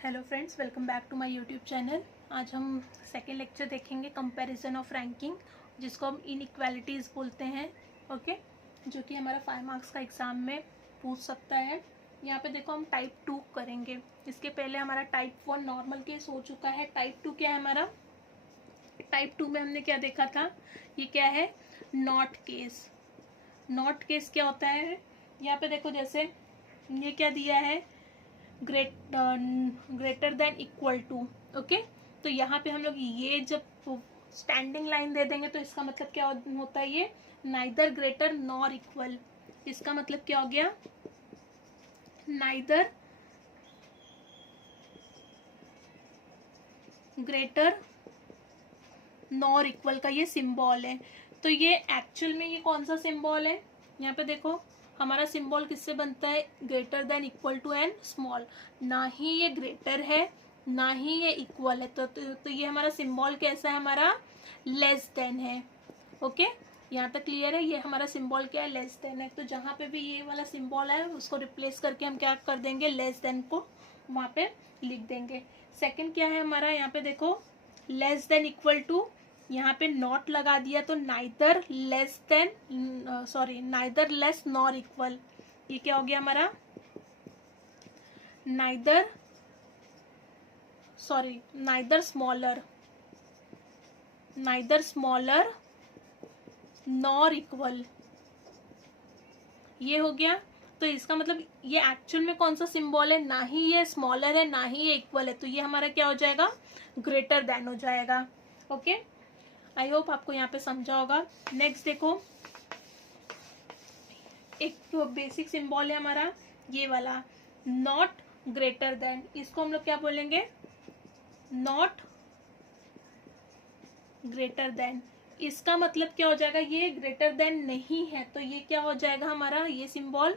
Hello friends, welcome back to my YouTube channel. आज हम second lecture देखेंगे comparison of ranking, जिसको हम इनइक्वालिटीज़ बोलते हैं। ओके, जो कि हमारा 5 मार्क्स का एग्ज़ाम में पूछ सकता है। यहाँ पे देखो हम टाइप 2 करेंगे। इसके पहले हमारा टाइप 1 नॉर्मल केस हो चुका है। टाइप 2 क्या है हमारा? टाइप 2 में हमने क्या देखा था? ये क्या है? Not case. नॉट केस क्या होता है? यहाँ पे देखो, जैसे ये क्या दिया है, greater than equal to. Okay, तो यहाँ पे हम लोग ये जब स्टैंडिंग लाइन दे देंगे तो इसका मतलब क्या होता है? ये नाइदर ग्रेटर नॉर इक्वल। इसका मतलब क्या हो गया? नाइदर ग्रेटर नॉर इक्वल का ये सिंबल है। तो ये एक्चुअल में ये कौन सा सिंबल है? यहाँ पे देखो, हमारा सिंबल किससे बनता है? Greater than equal to and small. ना ही ये ग्रेटर है ना ही ये इक्वल है, तो ये हमारा सिंबल कैसा है? हमारा लेस देन है। ओके, यहाँ तक क्लियर है? ये हमारा सिंबल क्या है? लेस देन है। तो जहाँ पे भी ये वाला सिंबल है उसको रिप्लेस करके हम क्या कर देंगे? लेस देन को वहाँ पे लिख देंगे। सेकंड क्या है हमारा? यहाँ पे देखो, लेस देन इक्वल टू, यहाँ पे नॉट लगा दिया तो neither less than, neither less nor equal. ये क्या हो गया हमारा? Neither smaller nor equal. ये हो गया। तो इसका मतलब ये एक्चुअल में कौन सा सिंबल है? ना ही ये स्मॉलर है ना ही ये इक्वल है, तो ये हमारा क्या हो जाएगा? ग्रेटर देन हो जाएगा। ओके, आई होप आपको यहाँ पे समझा होगा। नेक्स्ट देखो, एक तो बेसिक सिंबल है हमारा ये वाला, नॉट ग्रेटर देन। इसको हम लोग क्या बोलेंगे? Not greater than. इसका मतलब क्या हो जाएगा? ये ग्रेटर देन नहीं है, तो ये क्या हो जाएगा हमारा? ये सिंबल,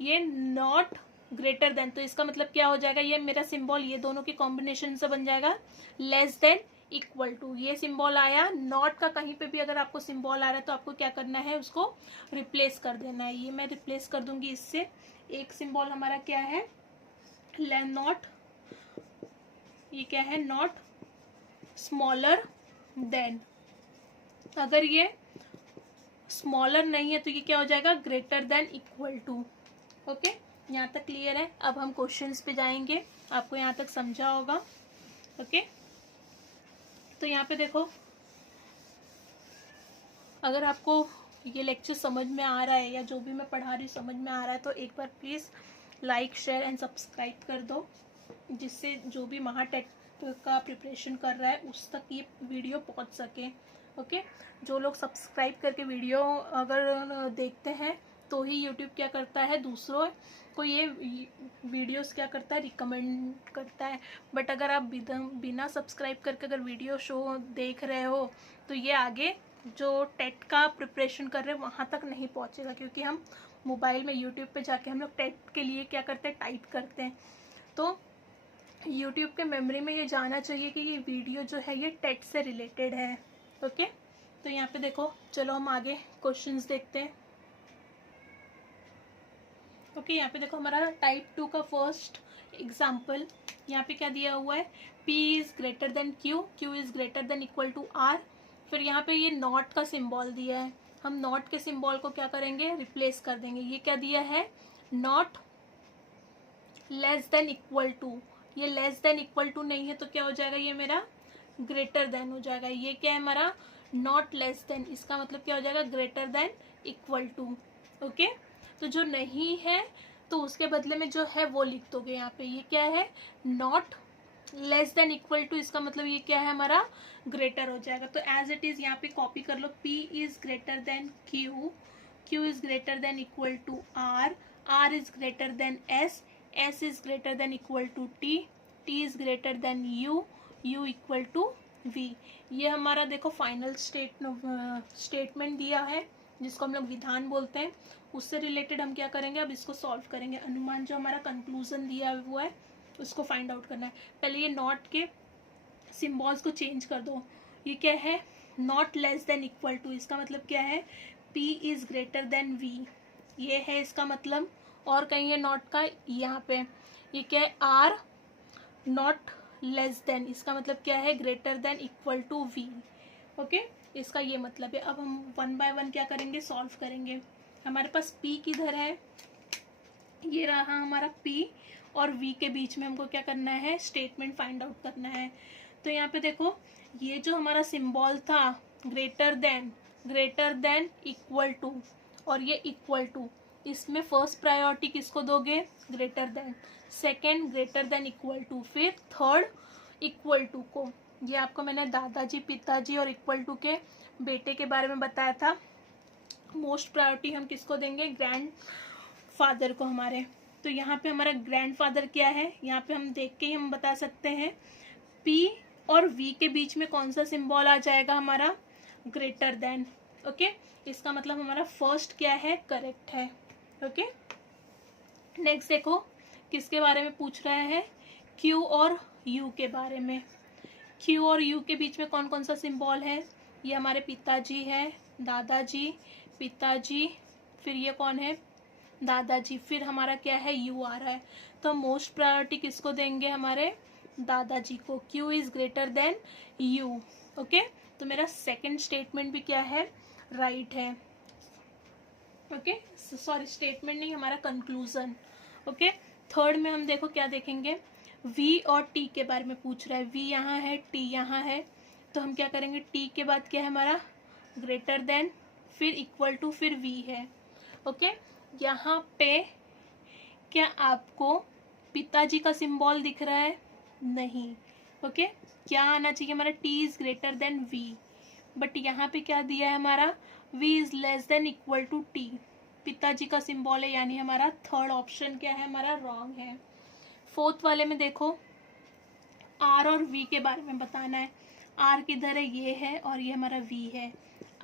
ये नॉट ग्रेटर देन, तो इसका मतलब क्या हो जाएगा? ये मेरा सिंबल ये दोनों के कॉम्बिनेशन से बन जाएगा लेस देन इक्वल टू। ये सिंबल आया। नॉट का कहीं पे भी अगर आपको सिंबल आ रहा है तो आपको क्या करना है? उसको रिप्लेस कर देना है। ये मैं रिप्लेस कर दूंगी इससे। एक सिंबल हमारा क्या है? नॉट, ये क्या है? Not smaller than. अगर ये स्मॉलर नहीं है तो ये क्या हो जाएगा? Greater than equal to. Okay, यहाँ तक क्लियर है? अब हम क्वेश्चंस पे जाएंगे। आपको यहाँ तक समझा होगा। ओके, तो यहाँ पे देखो, अगर आपको ये लेक्चर समझ में आ रहा है या जो भी मैं पढ़ा रही हूँ समझ में आ रहा है तो एक बार please like, share and subscribe कर दो, जिससे जो भी महाटेट का प्रिपरेशन कर रहा है उस तक ये वीडियो पहुँच सके। ओके, जो लोग सब्सक्राइब करके वीडियो अगर देखते हैं तो ही यूट्यूब क्या करता है? दूसरों को ये वीडियोस क्या करता है? रिकमेंड करता है। बट अगर आप बिना सब्सक्राइब करके अगर वीडियो शो देख रहे हो तो ये आगे जो टेट का प्रिपरेशन कर रहे हैं वहाँ तक नहीं पहुँचेगा, क्योंकि हम मोबाइल में यूट्यूब पे जाके हम लोग टेट के लिए क्या करते हैं? टाइप करते हैं। तो यूट्यूब के मेमोरी में ये जाना चाहिए कि ये वीडियो जो है ये टेट से रिलेटेड है। ओके, तो यहाँ पे देखो, चलो हम आगे क्वेश्चंस देखते हैं। ओके, यहाँ पे देखो हमारा टाइप 2 का फर्स्ट एग्जाम्पल यहाँ पे क्या दिया हुआ है? P is greater than Q, Q is greater than equal to R। फिर यहाँ पे ये नॉट का सिंबल दिया है। हम नॉट के सिंबल को क्या करेंगे? रिप्लेस कर देंगे। ये क्या दिया है? Not less than equal to. ये लेस देन इक्वल टू नहीं है तो क्या हो जाएगा? ये मेरा ग्रेटर देन हो जाएगा। ये क्या है हमारा? Not less than. इसका मतलब क्या हो जाएगा? Greater than equal to. Okay, तो जो नहीं है तो उसके बदले में जो है वो लिख दोगे यहाँ पे। ये क्या है? Not less than equal to. इसका मतलब ये क्या है हमारा? ग्रेटर हो जाएगा। तो एज इट इज यहाँ पे कॉपी कर लो। P is greater than Q, Q is greater than equal to R, R is greater than S, S is greater than equal to T, T is greater than U, U equal to V। ये हमारा देखो final statement दिया है, जिसको हम लोग विधान बोलते हैं। उससे रिलेटेड हम क्या करेंगे? अब इसको सॉल्व करेंगे। अनुमान जो हमारा कंक्लूजन दिया हुआ है उसको फाइंड आउट करना है। पहले ये नॉट के सिम्बॉल्स को चेंज कर दो। ये क्या है? Not less than equal to. इसका मतलब क्या है? P is greater than V। ये है इसका मतलब। और कहीं है नॉट का, यहाँ पे ये क्या है, आर नॉट लेस देन, इसका मतलब क्या है, greater than equal to V. Okay, इसका ये मतलब है। अब हम वन बाय वन क्या करेंगे, सॉल्व करेंगे। हमारे पास p किधर है, ये रहा हमारा p, और v के बीच में हमको क्या करना है, स्टेटमेंट फाइंड आउट करना है। तो यहाँ पे देखो, ये जो हमारा सिंबल था ग्रेटर देन इक्वल टू, और ये इक्वल टू, इसमें फर्स्ट प्रायोरिटी किसको दोगे, greater than, second greater than equal to, फिर थर्ड इक्वल टू को। ये आपको मैंने दादाजी, पिताजी और इक्वल टू के बेटे के बारे में बताया था। मोस्ट प्रायोरिटी हम किसको देंगे, ग्रैंड फादर को हमारे। तो यहाँ पे हमारा ग्रैंड फादर क्या है, यहाँ पे हम देख के ही हम बता सकते हैं, P और V के बीच में कौन सा सिंबल आ जाएगा, हमारा ग्रेटर देन। ओके, इसका मतलब हमारा फर्स्ट क्या है, करेक्ट है। ओके, नेक्स्ट देखो किसके बारे में पूछ रहा है, Q और U के बारे में। Q और U के बीच में कौन कौन सा सिंबल है, ये हमारे पिताजी है, दादाजी, पिताजी, फिर ये कौन है, दादाजी, फिर हमारा क्या है, U आ रहा है। तो मोस्ट प्रायोरिटी किसको देंगे, हमारे दादाजी को। Q is greater than U। Okay, तो मेरा सेकंड स्टेटमेंट भी क्या है, राइट है। ओके, सॉरी स्टेटमेंट नहीं, हमारा कंक्लूजन। ओके, थर्ड में हम देखो क्या देखेंगे, V और T के बारे में पूछ रहा है। V यहाँ है, T यहाँ है, तो हम क्या करेंगे, T के बाद क्या है हमारा, ग्रेटर देन, फिर इक्वल टू, फिर V है। ओके, यहाँ पे क्या आपको पिताजी का सिंबल दिख रहा है, नहीं। ओके, क्या आना चाहिए हमारा, T is greater than V, but यहाँ पे क्या दिया है हमारा, V is less than equal to T, पिताजी का सिंबल है, यानी हमारा थर्ड ऑप्शन क्या है, हमारा रॉन्ग है। फोर्थ वाले में देखो, R और V के बारे में बताना है। R किधर है, ये है, और ये हमारा V है।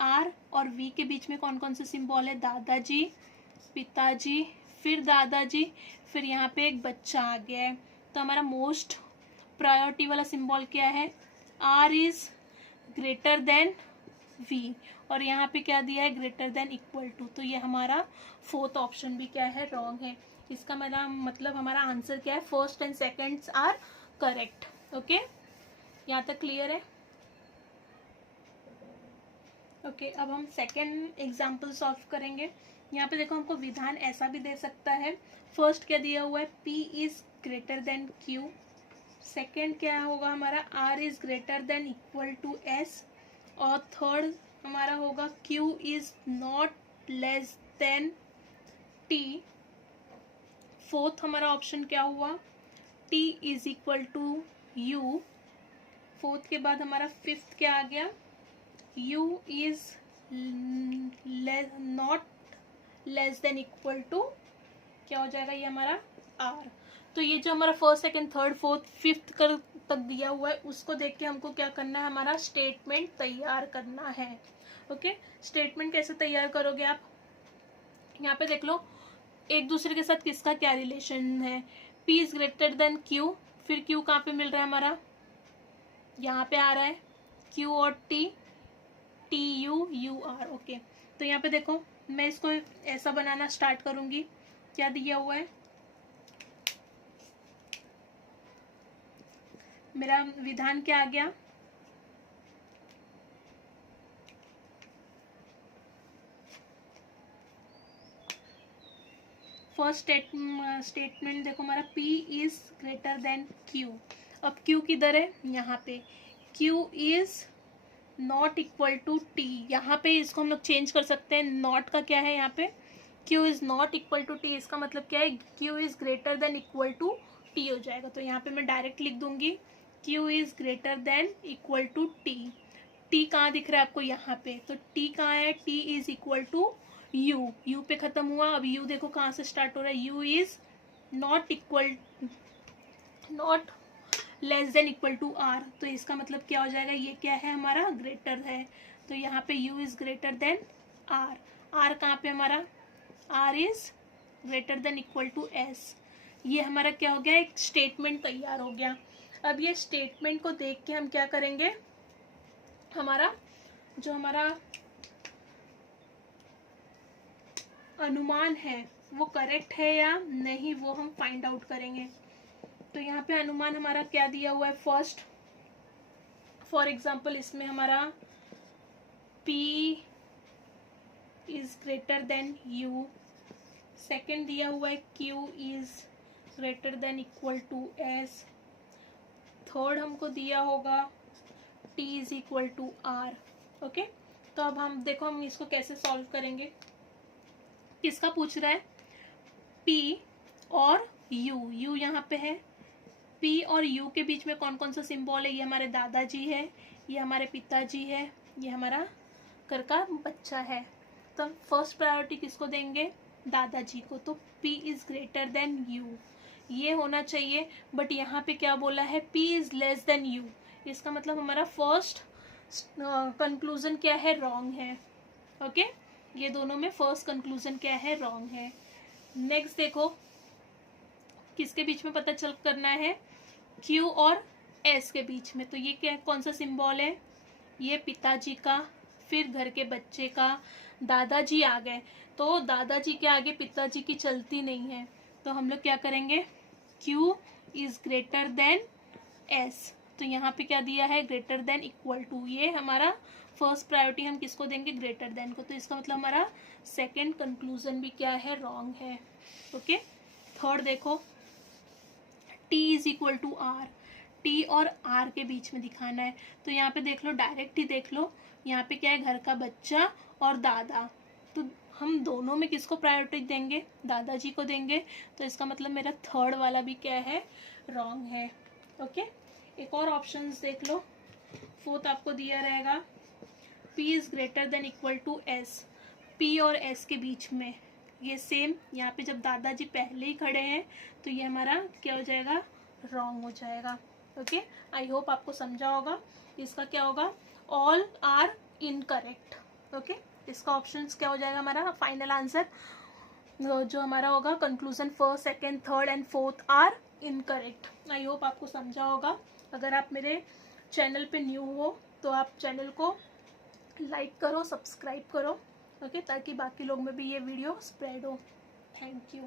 R और V के बीच में कौन कौन से सिंबल है, दादाजी, पिताजी, फिर दादाजी, फिर यहाँ पे एक बच्चा आ गया है। तो हमारा मोस्ट प्रायोरिटी वाला सिंबल क्या है, R is greater than V, और यहाँ पे क्या दिया है, ग्रेटर देन इक्वल टू। तो ये हमारा फोर्थ ऑप्शन भी क्या है, रॉन्ग है। इसका मेरा मतलब हमारा आंसर क्या है, first and seconds are correct. Okay, यहाँ तक क्लियर है। ओके, अब हम सेकेंड एग्जाम्पल सॉल्व करेंगे। यहाँ पे देखो हमको विधान ऐसा भी दे सकता है। फर्स्ट क्या दिया हुआ है, P is greater than Q, second क्या होगा हमारा, R is greater than equal to S, और थर्ड हमारा होगा Q is not less than T। Fourth हमारा ऑप्शन क्या हुआ, T is equal to U। Fourth के बाद हमारा फिफ्थ क्या आ गया, U is not less than equal to, क्या हो जाएगा ये हमारा R। तो ये जो हमारा first second third fourth fifth कर तक दिया हुआ है, उसको देख के हमको क्या करना है, हमारा स्टेटमेंट तैयार करना है। ओके, स्टेटमेंट कैसे तैयार करोगे आप, यहाँ पे देख लो एक दूसरे के साथ किसका क्या रिलेशन है, P is greater than Q, फिर Q कहाँ पे मिल रहा है हमारा, यहाँ पे आ रहा है, Q और T, TU UR। ओके, तो यहाँ पे देखो मैं इसको ऐसा बनाना स्टार्ट करूंगी। क्या दिया हुआ है, मेरा विधान क्या आ गया, फर्स्ट स्टेटमेंट देखो हमारा P is greater than Q। अब Q किधर है, यहाँ पे, Q is not equal to T। यहाँ पे इसको हम लोग चेंज कर सकते हैं, नॉट का क्या है यहाँ पे, Q is not equal to T, इसका मतलब क्या है, Q is greater than equal to T हो जाएगा। तो यहाँ पे मैं डायरेक्ट लिख दूंगी, Q is greater than equal to T। T कहाँ दिख रहा है आपको, यहाँ पे, तो T कहाँ है, T is equal to U, U पे खत्म हुआ। अब U देखो कहाँ से स्टार्ट हो रहा है, U is not equal, not less than equal to R, तो इसका मतलब क्या हो जाएगा, ये क्या है हमारा, ग्रेटर है। तो यहाँ पे U is greater than R। R कहाँ पे हमारा, R is greater than equal to S। ये हमारा क्या हो गया, एक स्टेटमेंट तैयार हो गया। अब ये स्टेटमेंट को देख के हम क्या करेंगे, हमारा जो हमारा अनुमान है वो करेक्ट है या नहीं वो हम फाइंड आउट करेंगे। तो यहाँ पे अनुमान हमारा क्या दिया हुआ है, फर्स्ट फॉर एग्जाम्पल इसमें हमारा P is greater than U, second दिया हुआ है Q is greater than equal to S, third हमको दिया होगा T is equal to R। Okay, तो अब हम देखो हम इसको कैसे सॉल्व करेंगे। किसका पूछ रहा है, P और U, U यहाँ पे है, P और U के बीच में कौन कौन सा सिंबल है, ये हमारे दादाजी है, ये हमारे पिताजी है, ये हमारा घर का बच्चा है। तो फर्स्ट प्रायोरिटी किसको देंगे, दादाजी को। तो P is greater than U ये होना चाहिए, बट यहाँ पे क्या बोला है, P is less then U, इसका मतलब हमारा फर्स्ट कंक्लूजन क्या है, रॉन्ग है। ओके, ये दोनों में फर्स्ट कंक्लूजन क्या है, रॉन्ग है। नेक्स्ट देखो किसके बीच में पता चल करना है, Q और S के बीच में। तो ये क्या कौन सा सिंबल है, ये पिताजी का, फिर घर के बच्चे का, दादाजी आ गए, तो दादाजी के आगे पिताजी की चलती नहीं है, तो हम लोग क्या करेंगे, Q is greater than S। तो यहाँ पे क्या दिया है, ग्रेटर देन इक्वल टू, ये हमारा फर्स्ट प्रायोरिटी हम किसको देंगे, ग्रेटर देन को। तो इसका मतलब हमारा सेकंड कंक्लूजन भी क्या है, रॉन्ग है। ओके, थर्ड देखो T is equal to R, T और R के बीच में दिखाना है। तो यहाँ पे देख लो, डायरेक्ट ही देख लो, यहाँ पे क्या है, घर का बच्चा और दादा, तो हम दोनों में किसको प्रायोरिटी देंगे, दादाजी को देंगे। तो इसका मतलब मेरा थर्ड वाला भी क्या है, रॉन्ग है। ओके, एक और ऑप्शंस देख लो, फोर्थ आपको दिया रहेगा P is greater than equal to S, P और S के बीच में ये सेम, यहाँ पे जब दादाजी पहले ही खड़े हैं तो ये हमारा क्या हो जाएगा, रॉन्ग हो जाएगा। ओके, आई होप आपको समझा होगा। इसका क्या होगा, ऑल आर इनकरेक्ट। ओके, इसका ऑप्शन क्या हो जाएगा, हमारा फाइनल आंसर जो हमारा होगा, conclusion first second third and fourth are incorrect. I hope आपको समझा होगा। अगर आप मेरे चैनल पे न्यू हो तो आप चैनल को लाइक करो, सब्सक्राइब करो, ओके, ताकि बाकी लोग में भी ये वीडियो स्प्रेड हो। Thank you.